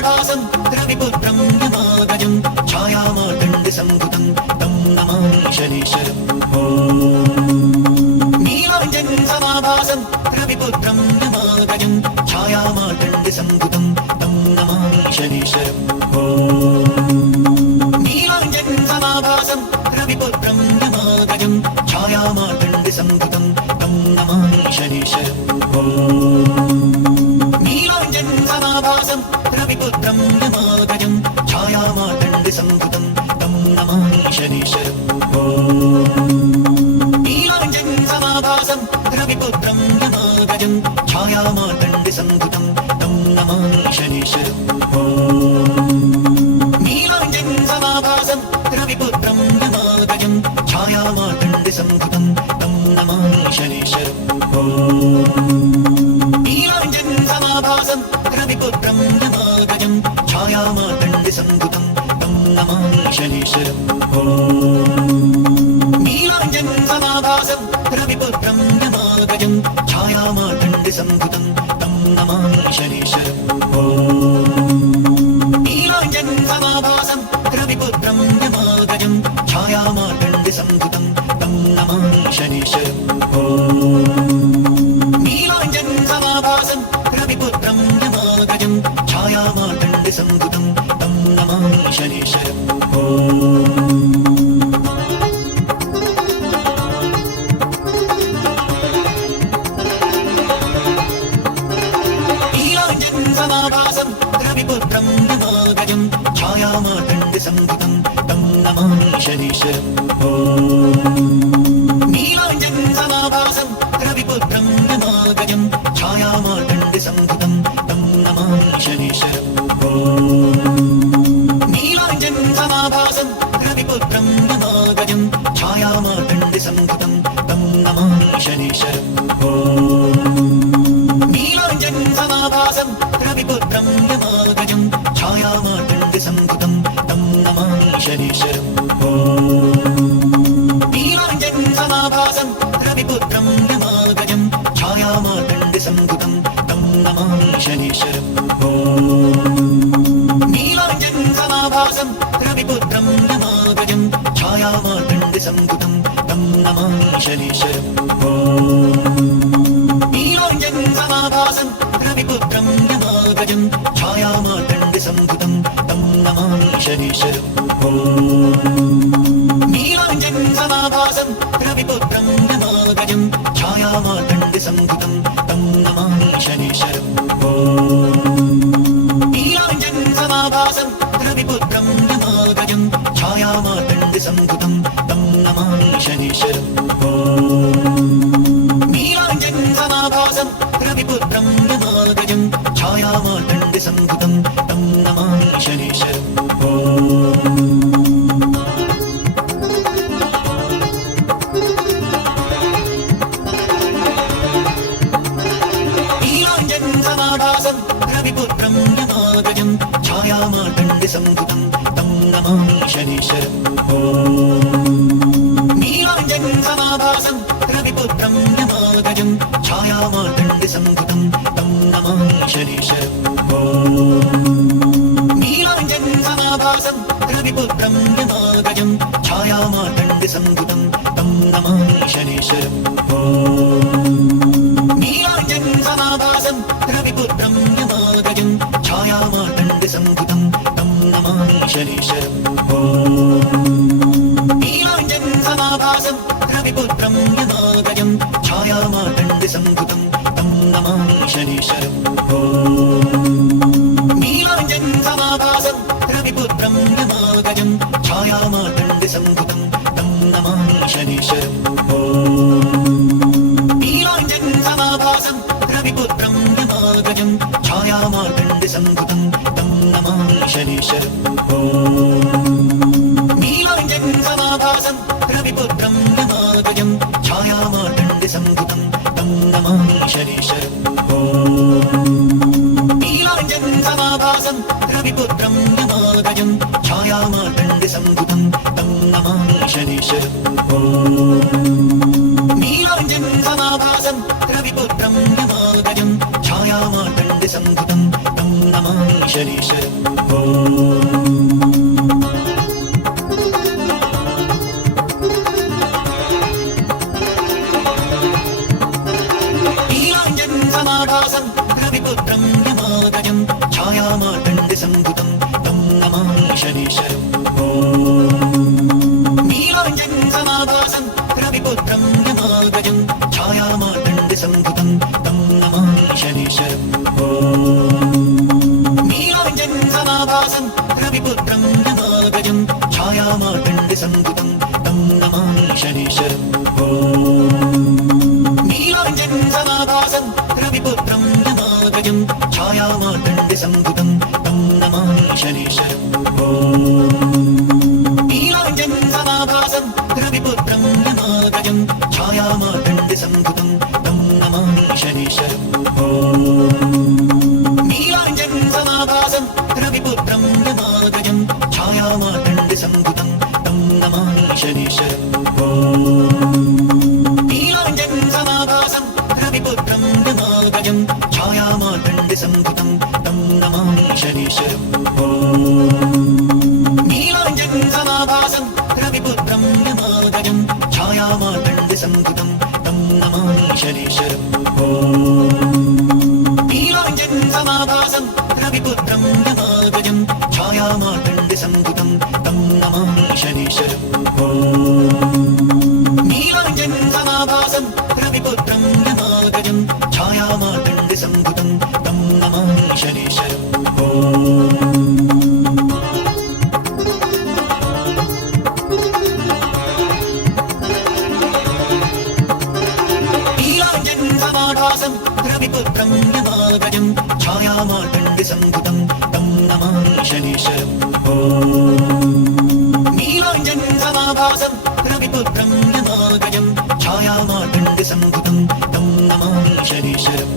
समाभासं रविपुत्रं यमागजं छायामार्तण्डसम्भुतं तं नमामि शनीश्वरम् नीलाञ्जनं समाभासं रविपुत्रं यमागजं छायामार्तण्डसम्भुतं तं नमामि शनीश्वरम् नीलाञ्जनं समाभासं रविपुत्रं यमागजं छायामार्तण्डसम्भुतं तं नमामि शनीश्वरम् नीलाञ्जनं समाभासं रविपुत्रं यमागजं छायामार्तण्डसम्भुतं तं नमामि शनीश्वरम् नीलाञ्जनं समाभासं रविपुत्रं यमागजं छायामार्तण्डसम्भुतं तं नमामि शनीश्वरम् नीलाञ्जनं समाभासं रविपुत्रं यमागजं छायामार्तण्डसम्भुतं तं नमामि शनीश्वरम् नीलाञ्जनं समाभासं रविपुत्रं यमागजं छायामार्तण्डसम्भुतं तं नमामि शनीश्वरम् नीलाञ्जनं समाभासं रविपुत्रं यमागजं छायामार्तण्डसम्भुतं तं नमामि शनीश्वरम् नीलाञ्जनं समाभासं रविपुत्रं यमागजं छायामार्तण्डसम्भुतं तं नमामि शनीश्वरम् नीलाञ्जनं समाभासं रविपुत्रं यमागजं छायामार्तण्डसम्भुतं तं नमामि शनीश्वरम् नीलाञ्जनं समाभासं रविपुत्रं यमागजं छायामार्तण्डसम्भुतं तं नमामि शनीश्वरम् नीलाञ्जनं समाभासं रविपुत्रं यमागजं छायामार्तण्डसम्भुतं तं नमामि शनीश्वरम् नीलाञ्जनं समाभासं रविपुत्रं यमागजं छायामार्तण्डसम्भुतं तं नमामि शनीश्वरम् नीलाञ्जनं समाभासं रविपुत्रं यमागजं छायामार्तण्डसम्भुतं तं नमामि शनीश्वरम् नीलाञ्जनं समाभासं रविपुत्रं यमागजं छायामार्तण्डसम्भुतं तं नमामि शनीश्वरम् नीलाञ्जनं समाभासं रविपुत्रं यमागजं छायामार्तण्डसम्भुतं तं नमामि शनीश्वरम् नीलाञ्जनं समाभासं रविपुत्रं यमागजं छायामार्तण्डसम्भुतं तं नमामि शनीश्वरम् नीलाञ्जनं समाभासं रविपुत्रं यमागजं छायामार्तण्डसम्भुतं तं नमामि शनीश्वरम् नीलाञ्जनं समाभासं रविपुत्रं यमागजं छायामार्तण्डसम्भुतं तं नमामि शनीश्वरम् नीलाञ्जनं समाभासं रविपुत्रं यमागजं छायामार्तण्डसम्भुतं तं नमामि शनीश्वरम् नीलाञ्जनं समाभासं रविपुत्रं यमागजं छायामार्तण्डसम्भुतं तं नमामि शनीश्वरम् नीलाञ्जनं समाभासं रविपुत्रं यमागजं छायामार्तण्डसम्भुतं तं नमामि शनीश्वरम् नीलाञ्जनं समाभासं रविपुत्रं यमागजं छायामार्तण्डसम्भुतं तं नमामि शनीश्वरम् नीलाञ्जनं समाभासं रविपुत्रं यमागजं छायामार्तण्डसम्भुतं तं नमामि शनीश्वरम् नीलाञ्जनं समाभासं रविपुत्रं यमागजं छायामार्तण्डसम्भुतं तं नमामि शनीश्वरम् नीलाञ्जनं समाभासं रविपुत्रं यमागजं छायामार्तण्डसम्भुतं तं नमामि शनीश्वरम् नीलाञ्जनं समाभासं रविपुत्रं यमागजं छायामार्तण्डसम्भुतं तं नमामि शनीश्वरम् नीलाञ्जनं समाभासं रविपुत्रं यमागजं छायामार्तण्डसम्भुतं तं नमामि शनीश्वरम् नीलाञ्जनं समाभासं रविपुत्रं यमागजं छायामार्तण्डसम्भुतं तं नमामि शनीश्वरम् नीलाञ्जनं समाभासं रविपुत्रं यमागजं छायामार्तण्डसम्भुतं तं नमामि శనీశ్వరం నీలాంజన్ సమాభాసం రవిపుత్రం యమాదజం ఛాయామార్తండ సంభుతం తం నమామి శనీశ్వరం నీలాంజన్ సమాభాసం రవిపుత్రం యమాదజం ఛాయామార్తండ సంభుతం తం నమామి శనీశ్వరం నీలాంజన్ సమాభాసం రవిపుత్రం యమాదజం ఛాయామార్తండ సంభుతం తం నమామి శనీశ్వరం నీలాంజన్ సమాభాసం రవిపుత్రం యమాదజం ఛాయామార్తండ సంభుతం తం నమామి శనీశ్వరం నీలాంజన్ సమాభాసం రవిపుత్రం యమాదజం ఛాయామార్తండ సంభుతం తం నమామి శనీశ్వరం నీలాంజన్ సమాభాసం రవిపుత్రం యమాదజం ఛాయామార్తండ సంభుతం తం నమామి శనీశ్వరం నీలాంజన్ సమాభాసం రవిపుత్రం యమాదజం ఛాయామార్తండ సంభుతం తం నమామి శనీశ్వరం నీలాంజన్ సమాభాసం రవిపుత్రం యమాదజం ఛాయామార్తండ సంభుతం తం నమామి శనీశ్వరం నీలాంజన్ సమాభాసం రవిపుత్రం యమాదజం ఛాయామార్తండ సంభుతం తం నమామి శనీశ్వరం నీలాంజన్ సమాభాసం రవిపుత్రం యమాదజం ఛాయామార్తండ సంభుతం తం నమామి శనీశ్వరం నీలాంజన్ సమాభాసం రవిపుత్రం యమాదజం ఛాయామార్తండ సంభుతం తం నమామి శనీశ్వరం నీలాంజన్ సమాభాసం రవిపుత్రం యమాదజం ఛాయామార్తండ సంభుతం తం నమామి శనీశ్వరం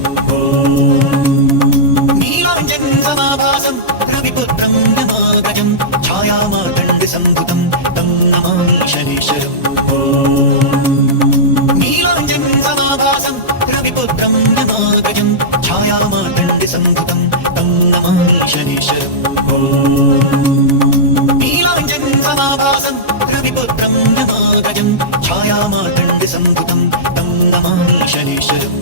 నీలాంజన్ సమాభాసం రవిపుత్రం యమాదజం ఛాయామార్తండ సంభుతం తం నమామి శనీశ్వరం నీలాంజన్ సమాభాసం రవిపుత్రం యమాదజం ఛాయామార్తండ సంభుతం తం నమామి శనీశ్వరం నీలాంజన్ సమాభాసం రవిపుత్రం యమాదజం ఛాయామార్తండ సంభుతం తం నమామి శనీశ్వరం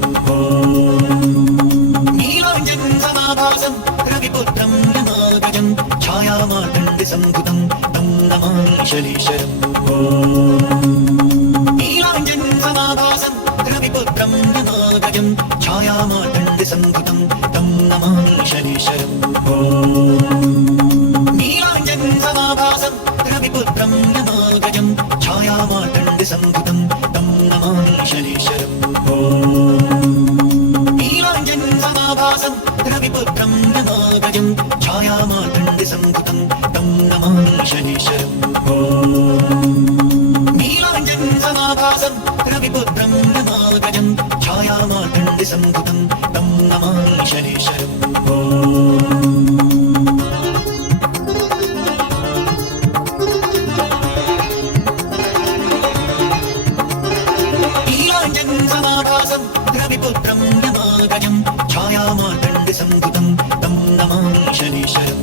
నీలాంజన్ సమాభాసం రవిపుత్రం యమాదజం ఛాయామార్తండ సంభుతం తం నమామి శనీశ్వరం నీలాంజన్ సమాభాసం రవిపుత్రం యమాదజం ఛాయామార్తండ సంభుతం తం నమామి శనీశ్వరం నీలాంజన్ సమాభాసం రవిపుత్రం యమాదజం ఛాయామార్తండ సంభుతం తం నమామి శనీశ్వరం నీలాంజన్ సమాభాసం రవిపుత్రం యమాదజం ఛాయామార్తండ సంభుతం తం నమామి శనీశ్వరం నీలాంజన్ సమాభాసం రవిపుత్రం యమాదజం ఛాయామార్తండ సంభుతం తం నమామి శనీశ్వరం నీలాంజన్ సమాభాసం రవిపుత్రం యమాదజం ఛాయామార్తండ సంభుతం తం నమామి శనీశ్వరం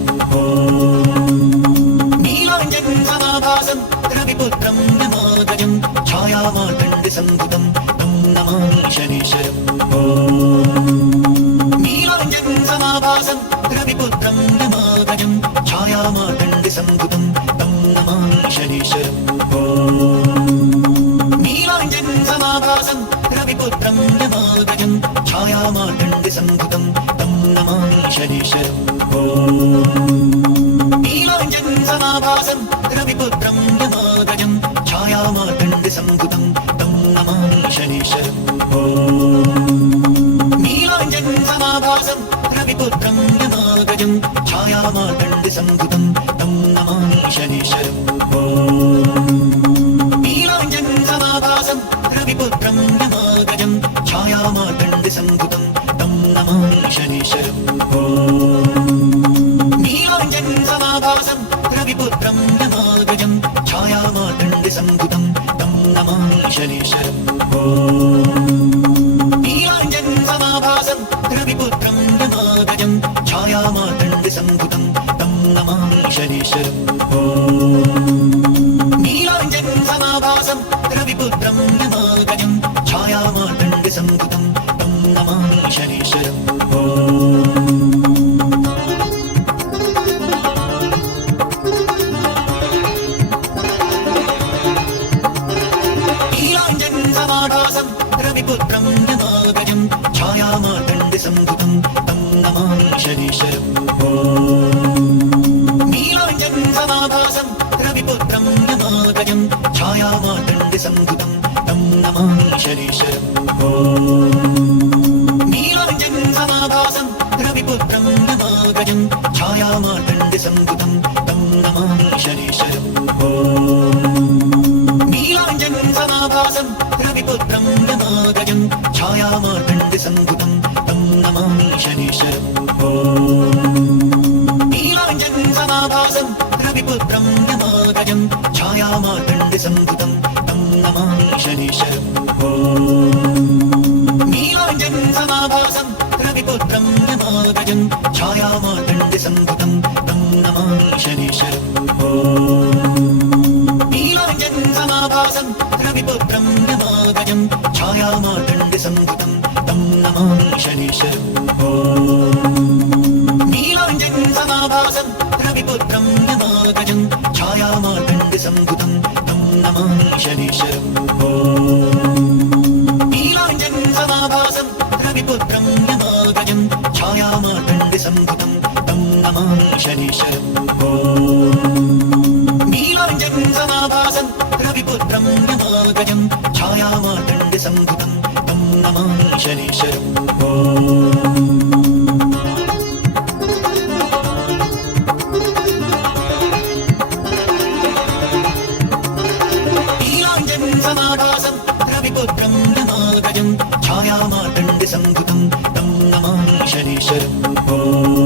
నీలాంజన్ సమాభాసం రవిపుత్రం యమాదజం ఛాయామార్తండ సంభుతం తం నమామి శనీశ్వరం నీలాంజన్ సమాభాసం రవిపుత్రం యమాదజం ఛాయామార్తండ సంభుతం తం నమామి శనీశ్వరం నీలాంజన్ సమాభాసం రవిపుత్రం యమాదజం ఛాయామార్తండ సంభుతం తం నమామి శనీశ్వరం నీలాంజన్ సమాభాసం రవిపుత్రం యమాదజం ఛాయామార్తండ సంభుతం తం నమామి శనీశ్వరం నీలాంజన్ సమాభాసం రవిపుత్రం యమాదజం ఛాయామార్తండ సంభుతం తం నమామి శనీశ్వరం నీలాంజన్ సమాభాసం రవిపుత్రం యమాదజం ఛాయామార్తండ సంభుతం తం నమామి శనీశ్వరం నీలాంజన్ సమాభాసం రవిపుత్రం యమాదజం ఛాయామార్తండ సంభుతం తం నమామి శనీశ్వరం నీలాంజన్ సమాభాసం రవిపుత్రం యమాదజం ఛాయామార్తండ సంభుతం समाभासं रविपुत्रं यमागजं छायामार्तण्डसम्भुतं तं नमामि शनीश्वरम् नीलाञ्जनसमाभासं रविपुत्रं यमागजं छायामार्तण्डसम्भुतं तं नमामि शनीश्वरम् नीलाञ्जनसमाभासं रविपुत्रं यमागजं छायामार्तण्डसम्भुतं तं नमामि शनीश्वरम् नीलाञ्जनसमाभासं रविपुत्रं यमागजं छायामार्तण्डसम्भुतं तं नमामि शनीश्वरम् नीलाञ्जनसमाभासं रविपुत्रं यमागजं छायामार्तण्डसम्भुतं तं नमामि शनीश्वरम् नीलाञ्जनसमाभासं रविपुत्रं यमागजं छायामार्तण्डसम्भुतं तं नमामि शनीश्वरम् नीलाञ्जनसमाभासं रविपुत्रं यमागजं छायामार्तण्डसम्भुतं तं नमामि शनीश्वरम् नीलाञ्जनसमाभासं रविपुत्रं यमागजं छायामार्तण्डसम्भुतं तं नमामि शनीश्वरम् नीलाञ्जनसमाभासं रविपुत्रं यमागजं छायामार्तण्डसम्भुतं तं नमामि शनीश्वरम् नीलाञ्जनसमाभासं रविपुत्रं यमागजं छायामार्तण्डसम्भुतं तं नमामि शनीश्वरम् नीलाञ्जनसमाभासं रविपुत्रं यमागजं छायामार्तण्डसम्भुतं तं नमामि शनीश्वरम् नीलाञ्जनसमाभासं रविपुत्रं यमागजं छायामार्तण्डसम्भुतं तं नमामि शनीश्वरम्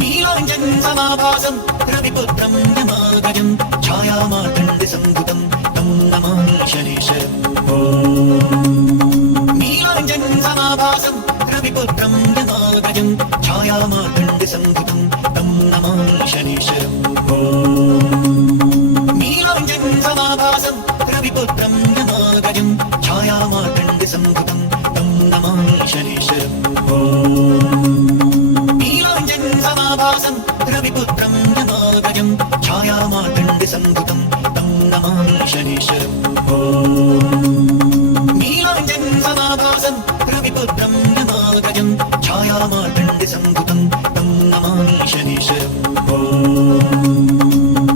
नीलाञ्जनसमाभासं रविपुत्रं यमागजं छायामार्तण्डसम्भुतं तं नमामि शनीश्वरम् नीलाञ्जनसमाभासं रविपुत्रं यमागजं छायामार्तण्डसम्भुतं तं नमामि शनीश्वरम् नीलाञ्जनसमाभासं रविपुत्रं यमागजं छायामार्तण्डसम्भुतं तं नमामि शनीश्वरम् नीलाञ्जनसमाभासं रविपुत्रं यमागजं छायामार्तण्डसम्भुतं तं नमामि शनीश्वरम् नीलाञ्जनसमाभासं रविपुत्रं यमागजं छायामार्तण्डसम्भुतं तं नमामि शनीश्वरम्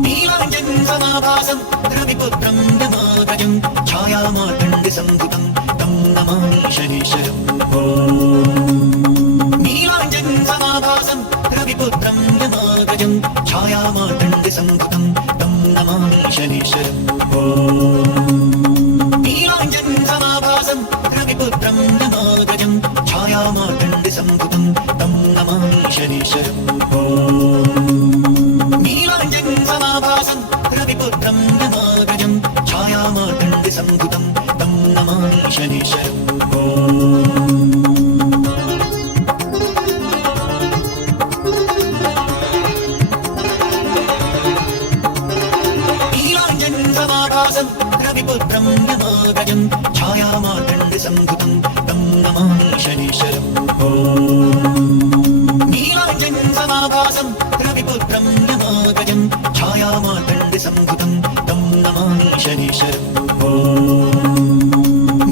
नीलाञ्जनसमाभासं रविपुत्रं यमागजं छायामार्तण्डसम्भुतं तं नमामि शनीश्वरम् नीलाञ्जनसमाभासं रविपुत्रं यमागजं छायामार्तण्डसम्भुतं तं नमामि शनीश्वरम् नीलाञ्जनसमाभासं रविपुत्रं यमागजं छायामार्तण्डसम्भुतं तं नमामि शनीश्वरम् नीलाञ्जनसमाभासं रविपुत्रं यमागजं छायामार्तण्डसम्भुतं तं नमामि शनीश्वरम् नीलाञ्जनसमाभासं रविपुत्रं यमागजं छायामार्तण्डसम्भुतं तं नमामि शनीश्वरम् नीलाञ्जनसमाभासं रविपुत्रं यमागजं छायामार्तण्डसम्भुतं तं नमामि शनीश्वरम्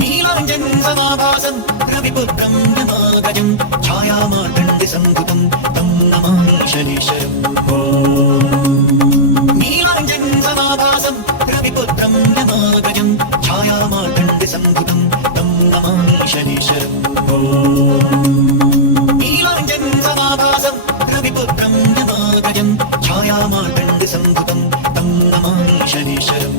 नीलाञ्जनसमाभासं रविपुत्रं यमागजं छायामार्तण्डसम्भुतं तं नमामि शनीश्वरम् नीलाञ्जनसमाभासं रविपुत्रं यमागजं छायामार्तण्डसम्भुतं तं नमामि शनीश्वरम् नीलाञ्जनसमाभासं रविपुत्रं यमागजं छायामार्तण्डसम्भुतं तं नमामि शनीश्वरम्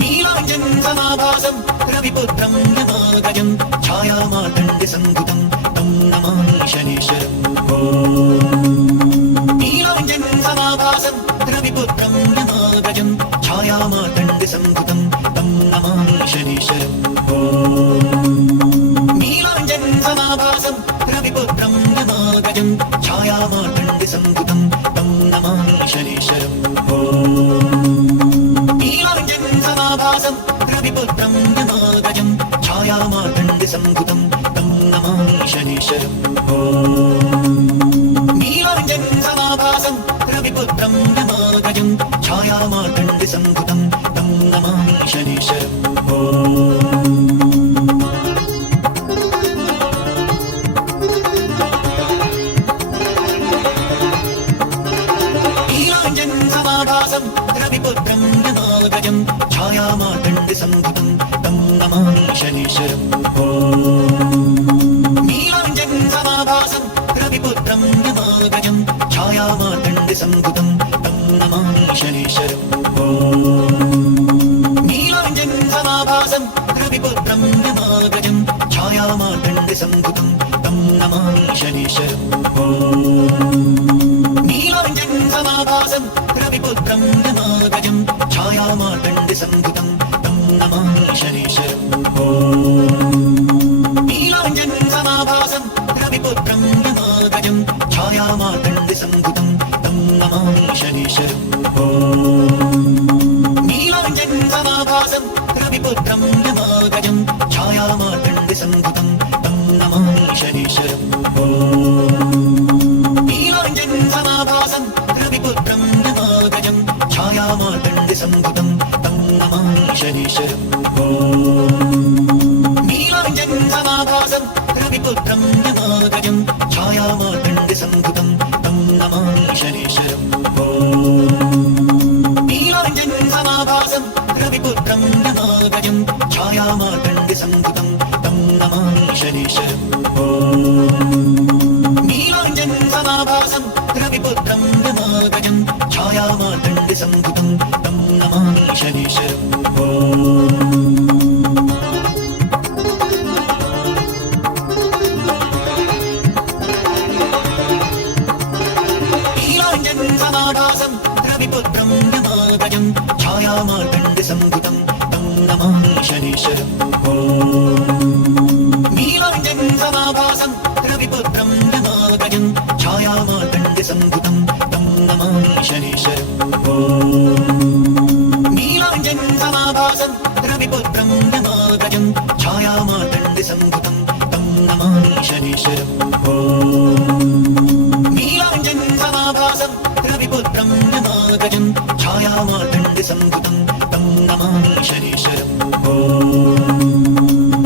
नीलाञ्जनसमाभासं रविपुत्रं यमागजं छायामार्तण्डसम्भुतं तं नमामि शनीश्वरम् नीलाञ्जनसमाभासं रविपुत्रं यमागजं छायामार्तण्डसम्भुतं तं नमामि शनीश्वरम् नीलाञ्जनसमाभासं रविपुत्रं यमागजं छायामार्तण्डसम्भुतं तं नमामि शनीश्वरम् समाभासं रविपुत्रं यमाग्रजं छायामार्तण्डसम्भुतं तं नमामि शनीश्वरम् नीलाञ्जनसमाभासं रविपुत्रं यमाग्रजं छायामार्तण्डसम्भुतं तं नमामि शनीश्वरम् नीलाञ्जनसमाभासं रविपुत्रं यमाग्रजं छायामार्तण्डसम्भुतं तं नमामि शनीश्वरम् नीलाञ्जनसमाभासं रविपुत्रं यमाग्रजं छायामार्तण्डसम्भुतं तं नमामि शनीश्वरम् नीलाञ्जनसमाभासं रविपुत्रं यमाग्रजं छायामार्तण्डसम्भुतं तं नमामि शनीश्वरम् नीलाञ्जनसमाभासं रविपुत्रं यमाग्रजं छायामार्तण्डसम्भुतं तं नमामि शनीश्वरम् नीलाञ्जनसमाभासं रविपुत्रं यमाग्रजं छायामार्तण्डसम्भुतं तं नमामि शनीश्वरम् नीलाञ्जनसमाभासं रविपुत्रं यमाग्रजं छायामार्तण्डसम्भुतं तं नमामि शनीश्वरम् नीलाञ्जनसमाभासं रविपुत्रं यमाग्रजं छायामार्तण्डसम्भुतं तं नमामि शनीश्वरम् नीलाञ्जनसमाभासं रविपुत्रं यमाग्रजं छायामार्तण्डसम्भुतं तं नमामि शनीश्वरम् नीलाञ्जनसमाभासं रविपुत्रं यमाग्रजं छायामार्तण्डसम्भुतं तं नमामि शनीश्वरम् नीलाञ्जनसमाभासं रविपुत्रं यमाग्रजं छायामार्तण्डसम्भुतं तं नमामि शनीश्वरम् नीलाञ्जनसमाभासं रविपुत्रं यमाग्रजं छायामार्तण्डसम्भुतं तं नमामि शनीश्वरम् नीलाञ्जनसमाभासं रविपुत्रं यमाग्रजं छायामार्तण्डसम्भुतं तं नमामि शनीश्वरम् नीलाञ्जनसमाभासं रविपुत्रं यमाग्रजं छायामार्तण्डसम्भुतं तं नमामि शनीश्वरम् नीलाञ्जनसमाभासं रविपुत्रं यमाग्रजं छायामार्तण्डसम्भुतं तं नमामि शनीश्वरम्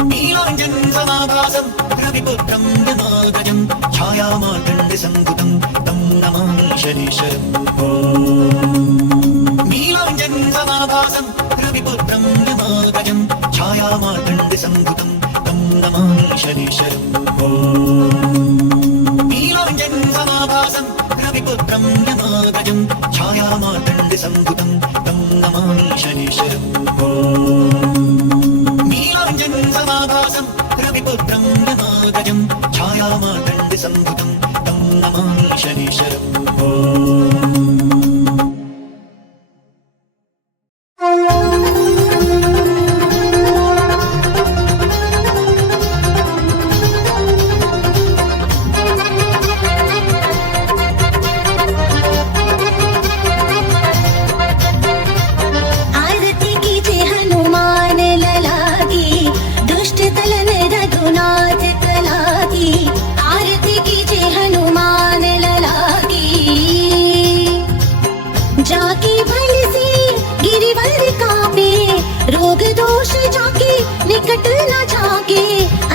नीलाञ्जनसमाभासं रविपुत्रं यमाग्रजं छायामार्तण्डसम्भुतं तं नमामि शनीश्वरम् नीलाञ्जनसमाभासं रविपुत्रं यमाग्रजं छायामार्तण्डसम्भुतं तं नमामि शनीश्वरम् नीलाञ्जनसमाभासं रविपुत्रं यमाग्रजं छायामार्तण्डसम्भुतं तं नमामि शनीश्वरम् नीलाञ्जनसमाभासं रविपुत्रं यमाग्रजं छायामार्तण्डसम्भुतं तं नमामि शनीश्वरम् निकट न जाके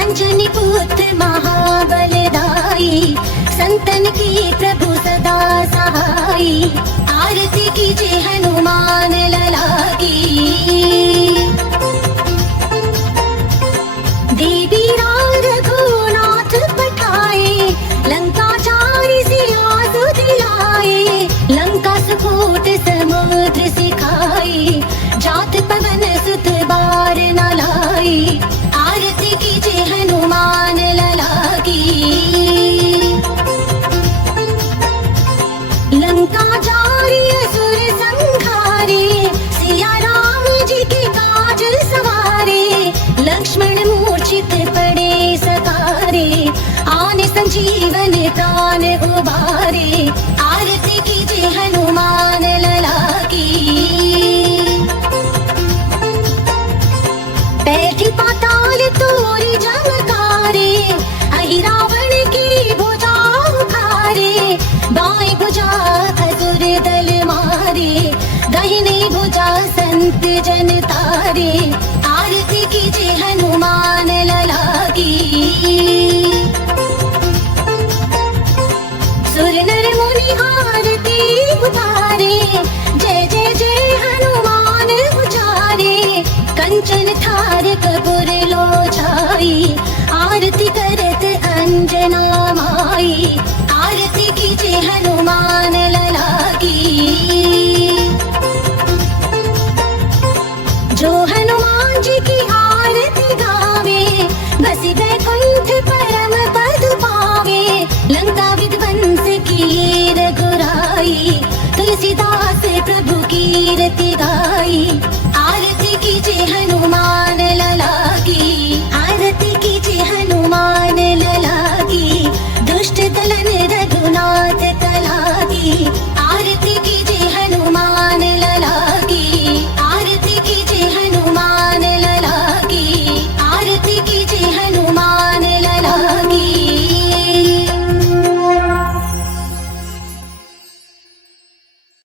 अंजनी पुत्र महाबलदाई संतन की प्रभु सदा सहाई आरती कीजिए हनुमान लला की देवी राम रघुनाथ पठाए लंका चारि सिया दिलाए लंका स्फोट समुद्र सिखाए जात पवन सुत बार न लाई आरती कीजिए हनुमान लला की लंका जारी असुर संहारे सिया राम जी के काज सवारे लक्ष्मण मूर्छित पड़े सकारे आने संजीवन प्राण उबारे आरती कीजिए हनुमान लला की कंचन तारे आरती कीजे हनुमान लला की सुर नर मुनि आरती उतारे जय जय जय हनुमान उचारे कंचन थार कपूर लो छाई आरती करत अंजना माई आरती कीजे हनुमान लला की जो हनुमान जी की आरती गावे बस बैकुंठ परम पद पावे लंका विध्वंस की रघुराई तुलसीदास प्रभु कीर्ति गाई